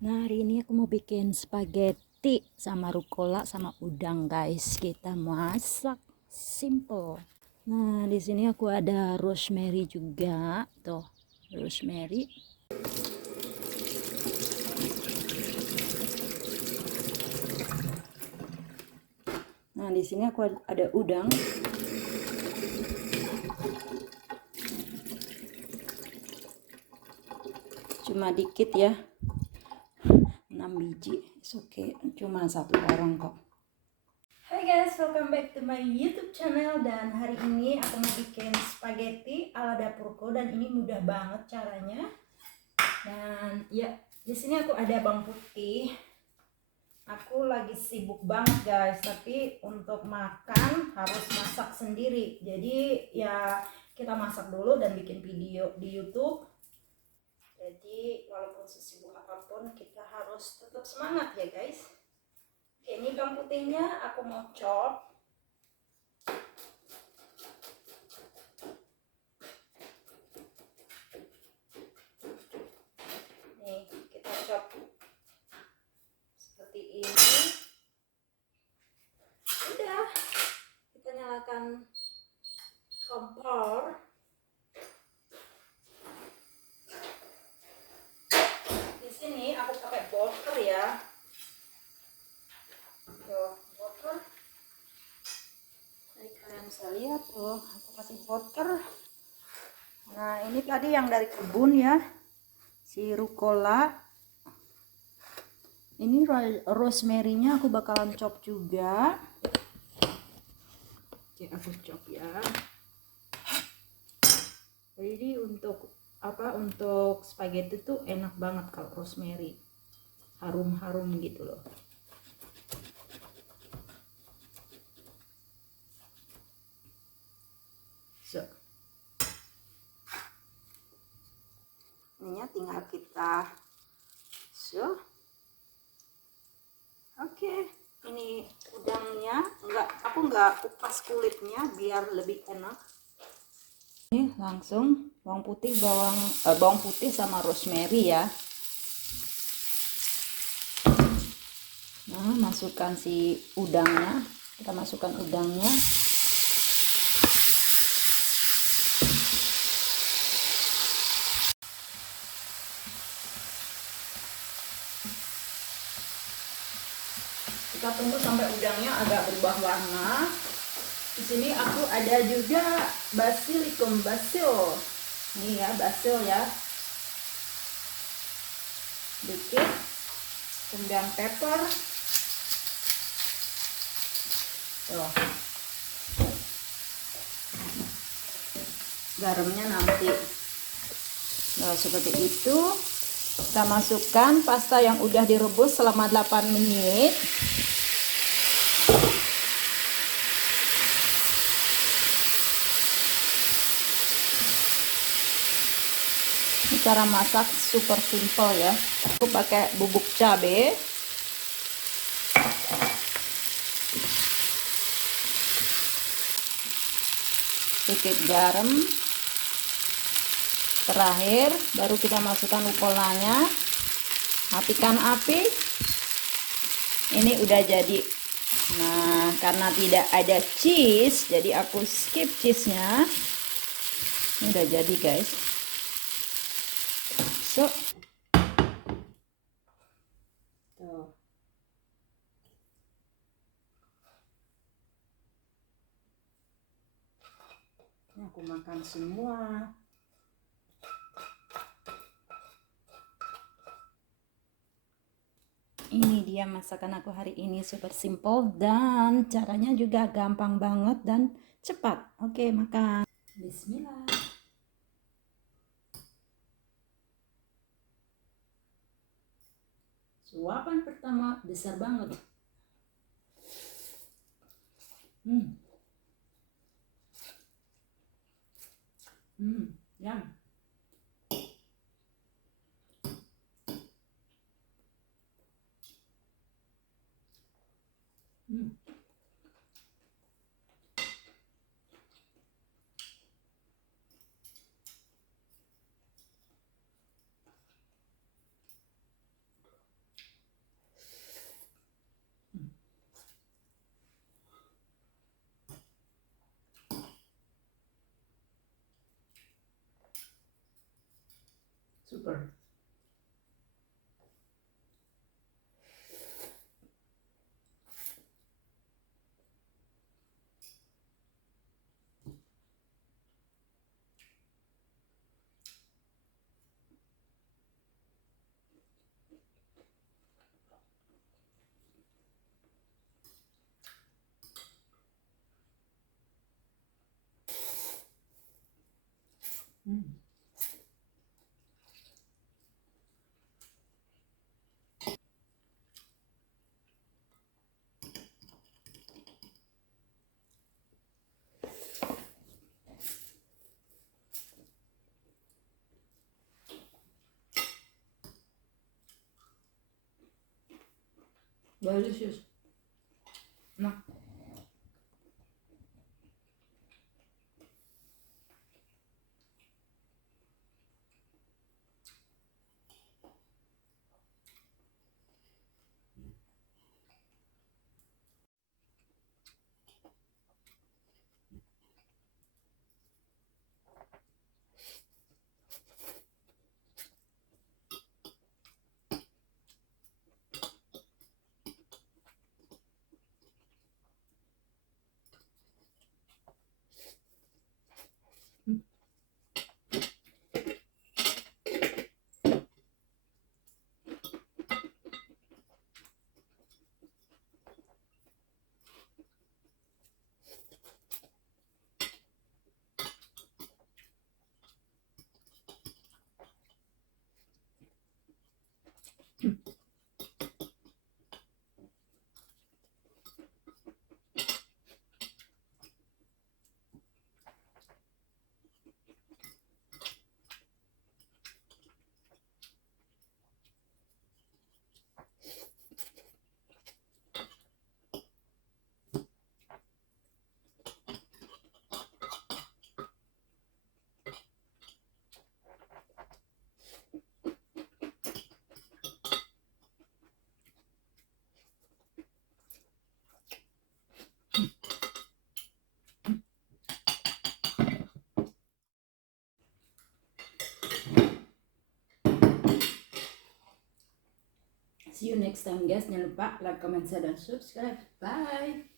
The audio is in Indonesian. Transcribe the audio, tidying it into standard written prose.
Nah, hari ini aku mau bikin spaghetti sama rucola sama udang, guys. Kita masak simple. Nah, di sini aku ada rosemary juga, tuh, rosemary. Nah, di sini aku ada udang. Cuma dikit ya. 6 biji. It's okay. Cuma satu orang kok. Hai guys, welcome back to my YouTube channel. Dan hari ini aku mau bikin spaghetti ala dapurku dan ini mudah banget caranya. Dan ya, di sini aku ada bawang putih. Aku lagi sibuk banget guys, tapi untuk makan harus masak sendiri. Jadi ya kita masak dulu dan bikin video di YouTube. Jadi walaupun sesibuk apapun kita harus tetap semangat ya guys. Oke, ini bawang putihnya aku mau chop. Nih, kita chop seperti ini. Udah, kita nyalakan kompor. Di sini aku pakai butter ya. Tuh, butter. Jadi kalian bisa lihat tuh, aku kasih butter. Nah, ini tadi yang dari kebun ya, si rucola. Ini rosemary-nya aku bakalan chop juga. Oke, aku chop ya. Jadi untuk untuk spaghetti tuh enak banget kalau rosemary, harum-harum gitu loh. So, ininya tinggal kita Oke, ini udangnya aku nggak kupas kulitnya biar lebih enak. Ini langsung bawang putih sama rosemary ya. Nah, masukkan si udangnya. Kita masukkan udangnya. Kita tunggu sampai udangnya agak berubah warna. Di sini aku ada juga basil. Ini ya, basil ya. Dikit. Kemudian pepper. Tuh. Garamnya nanti. Nah, seperti itu. Kita masukkan pasta yang udah direbus selama 8 menit. Ini cara masak super simple ya. Aku pakai bubuk cabai. Sedikit garam. Terakhir baru kita masukkan rucolanya. Matikan api. Ini udah jadi. Nah, karena tidak ada cheese, jadi aku skip cheese-nya. Ini udah jadi guys. So, tuh. Ini aku makan semua. Ini dia masakan aku hari ini, super simple dan caranya juga gampang banget dan cepat. Oke, makan. Bismillah. Suapan pertama besar banget. Yum. Super. Delicious. Nah. See you next time guys. Jangan lupa like, comment, share, dan subscribe. Bye.